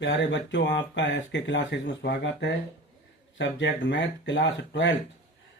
प्यारे बच्चों, आपका एसके क्लासेस में स्वागत है। सब्जेक्ट मैथ क्लास 12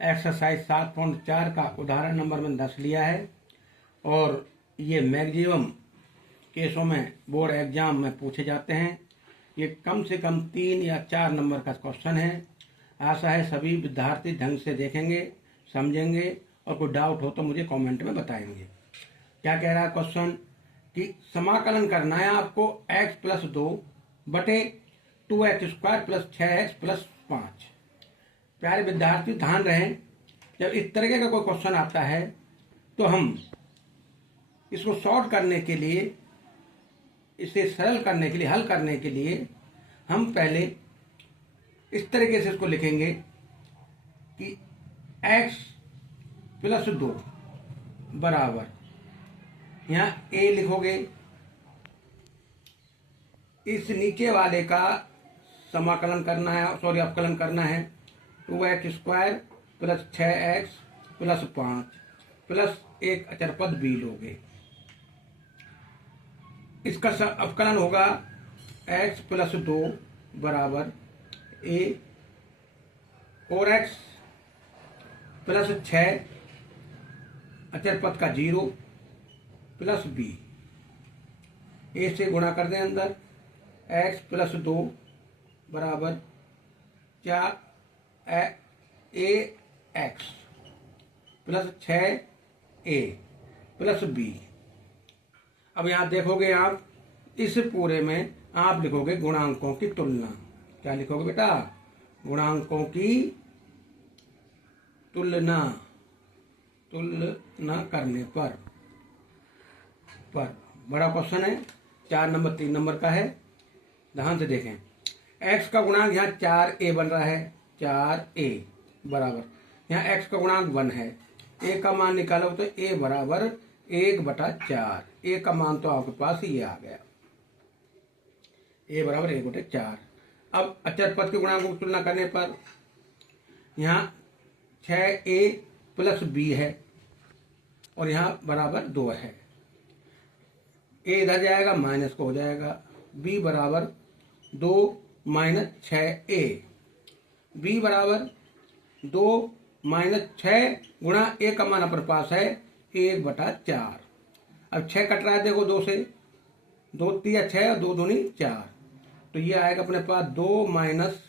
एक्सरसाइज 7.4 का उदाहरण नंबर मैंने 10 लिया है और ये मैक्सिमम केसों में बोर्ड एग्जाम में पूछे जाते हैं। ये कम से कम 3 या 4 नंबर का क्वेश्चन है। आशा है सभी विद्यार्थी ढंग से देखेंगे, समझेंगे और कोई डाउट हो तो मुझे कमेंट में बताएंगे। क्या कह रहा है क्वेश्चन कि समाकलन करना है आपको x+2 बटे 2x² प्लस 6x प्लस 5। प्यारे विद्यार्थी ध्यान रहे, जब इस तरीके का कोई क्वेश्चन आता है तो हम इसको सॉल्व करने के लिए, इसे सरल करने के लिए, हल करने के लिए हम पहले इस तरीके से इसको लिखेंगे कि x+2 बराबर, यहाँ a लिखोगे, इस नीचे वाले का समाकलन करना है, अवकलन करना है 2x² plus 6x plus 5 plus एक अचर पद b लोगे। इसका अवकलन होगा x+2 बराबर a और x प्लस 6 अचर पद का 0 प्लस b। a से गुणा कर दें अंदर, x+2 बराबर 4ax plus 6a plus b। अब यहाँ देखोगे आप, इस पूरे में आप लिखोगे गुणांकों की तुलना। क्या लिखोगे बेटा? गुणांकों की तुलना करने पर बड़ा क्वेश्चन है, 4 नंबर 3 नंबर का है। ध्यान से देखें, x का गुणांक यहाँ 4a बन रहा है, 4a बराबर, यहाँ x का गुणांक 1 है, a का मान निकालो तो a बराबर 1/4। a का मान तो आपके पास ये आ गया, a बराबर 1/4। अब अचर पद के गुणांकों की तुलना करने पर यहाँ 6a प्लस b है और यहाँ बराबर 2 है, a इधर जाएगा माइनस को हो जाएगा, b बराबर 2 माइनस 6a, b बराबर 2 माइनस 6 गुणा a का मान अपने पास है 1/4। अब 6 कट रहा है, देखो 2 से, 2 3 6 और 2 दूनी 4, तो ये आएगा अपने पास 2 माइनस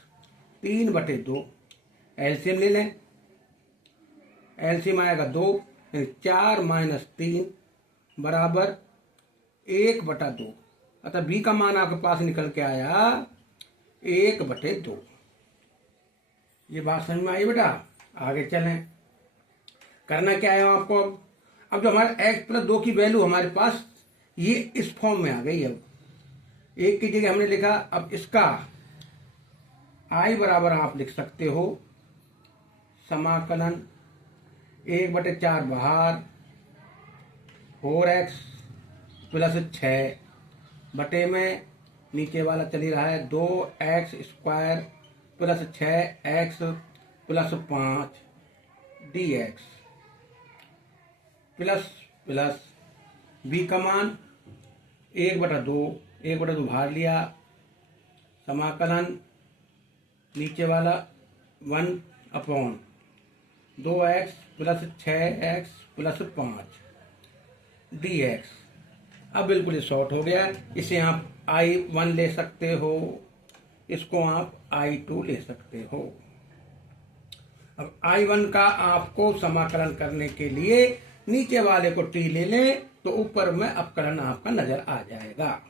3/2। एलसीएम ले लें, एलसीएम आएगा 2, 4 माइनस 3 बराबर 1/2। अतः b का मान आपके पास निकल के आया 1/2। ये बात समझ में आई बेटा? आगे चलें, करना क्या है आपको। अब जो हमारे x+2 की वैल्यू हमारे पास ये इस फॉर्म में आ गई। अब एक की जगह हमने लिखा, अब इसका i बराबर आप लिख सकते हो समाकलन 1/4 बाहर 4x प्लस 6 बटे में नीचे वाला चल ही रहा है 2x² plus 6x plus 5 dx plus plus b का मान 1/2 बाहर लिया, समाकलन नीचे वाला 1/2x plus 6x plus 5 dx। अब बिल्कुल ये शॉर्ट हो गया, इसे आप I1 ले सकते हो, इसको आप I2 ले सकते हो। अब I1 का आपको समाकलन करने के लिए नीचे वाले को t ले लें तो ऊपर में अवकलन आपका नजर आ जाएगा।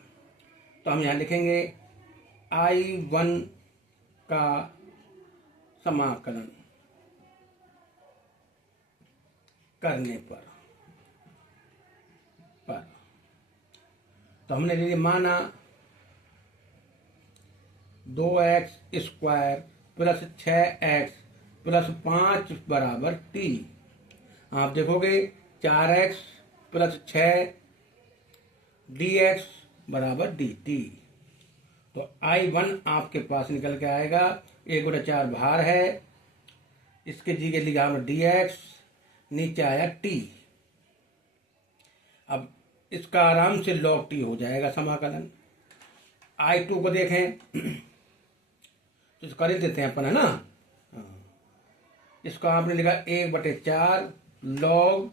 तो हम यहाँ लिखेंगे I1 का समाकलन करने पर तो हमने लिए माना 2x² प्लस 6x प्लस 5 बराबर t। आप देखोगे 4x प्लस 6 dx बराबर dt। तो I1 आपके पास निकल के आएगा 1/4 बाहर है, इसके जगह लिखा हमने dx, नीचे आया t। अब इसका आराम से log t हो जाएगा समाकलन। I2 को देखें तो कर ही देते हैं अपन, है ना। इसको आपने लिखा 1/4 log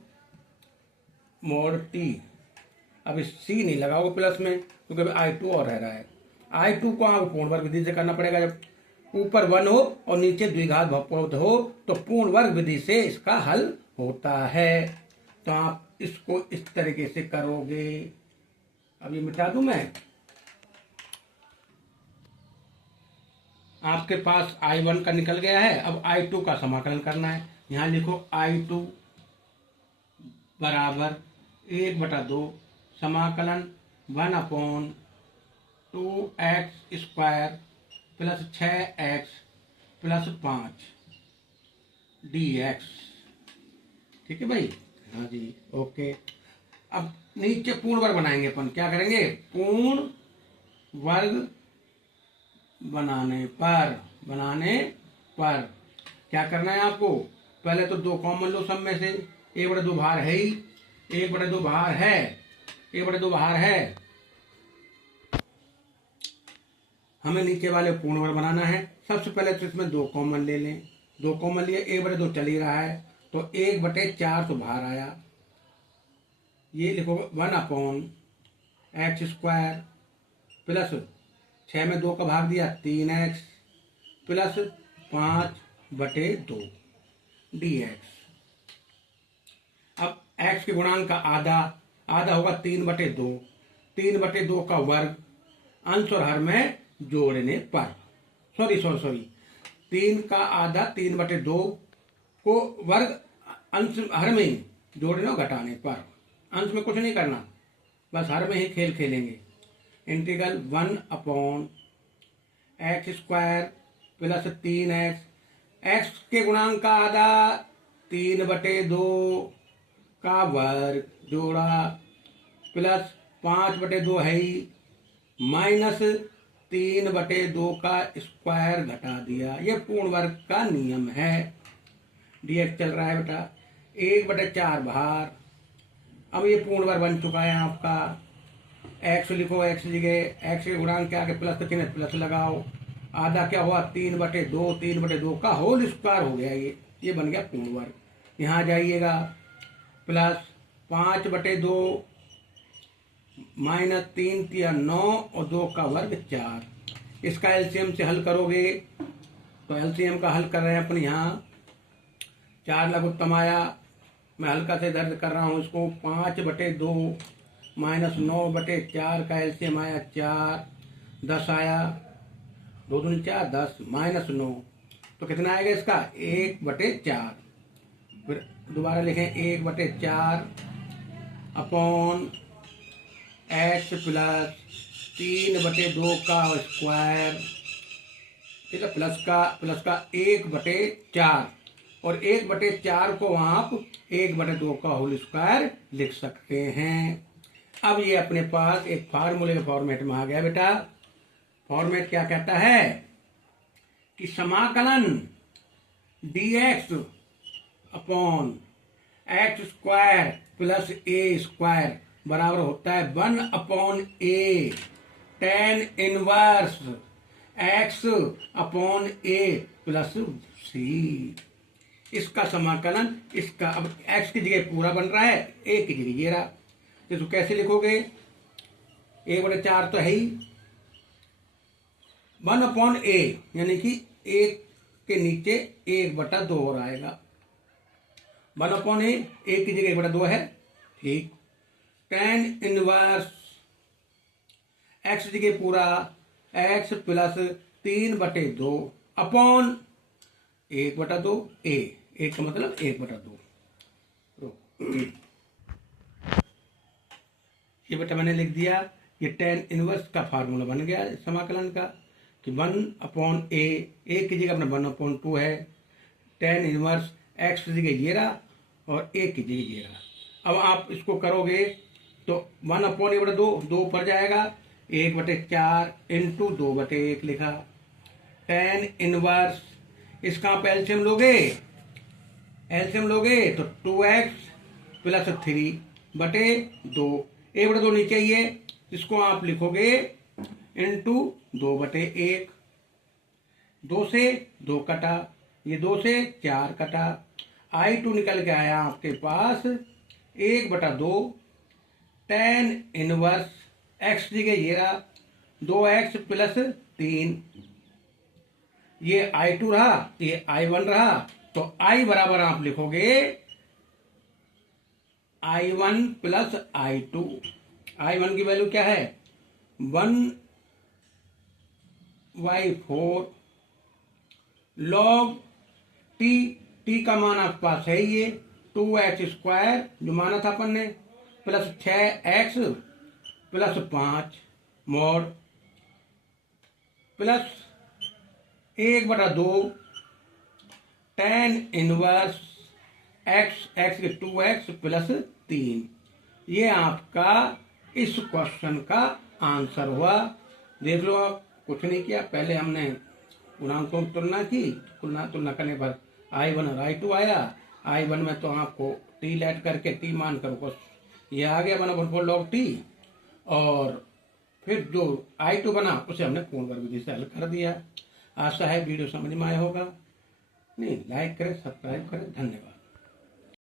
mod t। अब इस C नहीं लगाओगे प्लस में क्योंकि अभी I2 और रह रहा है। I2 को आपको पूर्ण वर्ग विधि से करना पड़ेगा। जब ऊपर 1 हो और नीचे द्विघात बहुपद हो तो पूर्ण वर्ग विधि से इसका हल होता है। तो आप इसको इस तरीके से करोगे। अब ये मिटा दूं मैं। आपके पास I1 का निकल गया है। अब I2 का समाकलन करना है। यहां लिखो I2 बराबर 1/2 समाकलन 1/2x² plus 6x plus 5 dx। ठीक है भाई, हाँ जी, ओके। अब नीचे पूर्ण वर्ग बनाएंगे अपन। क्या करेंगे? पूर्ण वर्ग बनाने पर क्या करना है आपको? पहले तो 2 कॉमन लो सब में से। 1/2 बाहर है ही, 1/2 बाहर है, 1/2 बाहर है। हमें नीचे वाले पूर्ण वर्ग बनाना है। सबसे पहले तो इसमें 2 कॉमन ले लें। 2 कॉमन लिए, 1/2 चल ही रहा है तो 1/4 तो बाहर आया। ये लिखो 1/x² प्लस 6 में 2 का भाग दिया 3x प्लस 5/2 dx। अब x के गुणांक का आधा होगा 3/2। 3/2 का वर्ग अंश और हर में जोड़ने पर, सॉरी 3 का आधा 3/2 को वर्ग अंश हर में ही जोड़ने और घटाने पर। अंश में कुछ नहीं करना, बस हर में ही खेल खेलेंगे। Integral 1/x² plus 3x। x के गुणांक का आधा 3/2 का वर्ग जोड़ा प्लस 5/2 है ही माइनस 3/2 का स्क्वायर घटा दिया। ये पूर्ण वर्ग का नियम है। dx चल रहा है बेटा। 1/4 बाहर। अब ये पूर्ण वर्ग बन चुका है आपका। x लिखो, x जगह x के गुणांक के आगे प्लस का चिन्ह, प्लस लगाओ। आधा क्या हुआ? 3/2। 3/2 का होल स्क्वायर हो गया। ये बन गया पूर्ण वर्ग। यहाँ जाइएगा प्लस 5/2 माइनस 3 3 9 और 2 का वर्ग 4। इसका एलसीएम से हल करोगे तो एलसीएम का हल कर रहे हैं अपन। यहाँ 4 लघुत्तम आया। मैं हल्का से दर्ज कर रहा हूँ इसको। 5/2 माइनस 9/4 का एलसीएम आया 4। 10 आया, 2 दूनी 4, 10 माइनस 9 तो कितना आएगा इसका? 1/4। फिर दोबारा लिखें 1/4 अपॉन x प्लस 3/2 का स्क्वायर। ठीक है, प्लस का 1/4 और 1/4 को आप 1/2 का होल स्क्वायर लिख सकते हैं। अब ये अपने पास एक फार्मूले के फॉर्मेट में आ गया बेटा। फॉर्मेट क्या कहता है कि समाकलन dx upon x² plus a² बराबर होता है 1/a tan inverse x upon a plus c। इसका समाकलन, इसका अब x की जगह पूरा बन रहा है, a की जगह ये रहा। तो इसको कैसे लिखोगे? 1/4 तो है ही, 1/a यानी कि 1 के नीचे 1/2 और आएगा। 1/a, 1 की जगह 1/2 है, ठीक। tan इनवर्स x जगह पूरा x प्लस 3/2 अपॉन 1/2 a। 1 का मतलब 1/2। ये बेटा मैंने लिख दिया। ये tan इनवर्स का फार्मूला बन गया समाकलन का कि 1/a, 1 की जगह अपना 1/2 है। tan इनवर्स x की जगह ये रहा और a की जगह ये रहा। अब आप इसको करोगे तो 1/2 2 ऊपर जाएगा, 1/4 इंटू 2/1 लिखा। tan इनवर्स इसका आप एलसीएम लोगे तो 2x प्लस 3/2। 1/2 नीचे ही है, इसको आप लिखोगे इंटू 2/1, 2 से 2 कटा, ये 2 से 4 कटा, I2 निकल के आया आपके पास 1/2 tan इनवर्स x जगह ये रहा 2x + 3, ये I2 रहा, ये I1 रहा, तो I बराबर आप लिखोगे I1 + I2। I1 की वैल्यू क्या है 1/4 log t का मान आपके पास है ये 2x² जो माना था अपन ने plus 6x + 5 mod plus 1/2 tan inverse x 2x + 3। ये आपका इस क्वेश्चन का आंसर हुआ। देख लो आप, कुछ नहीं किया, पहले हमने गुणांकों की तुलना की, तुलना करने पर I1 और I2 आया। I1 में तो आपको t लेट करके t मान कर बस ये आ गया 1/4 log t, और फिर जो I2 बना उसे हमने पूर्ण वर्ग विधि से हल कर दिया। आशा है वीडियो समझ में आया होगा। नहीं, लाइक करें, सब्सक्राइब करें। धन्यवाद।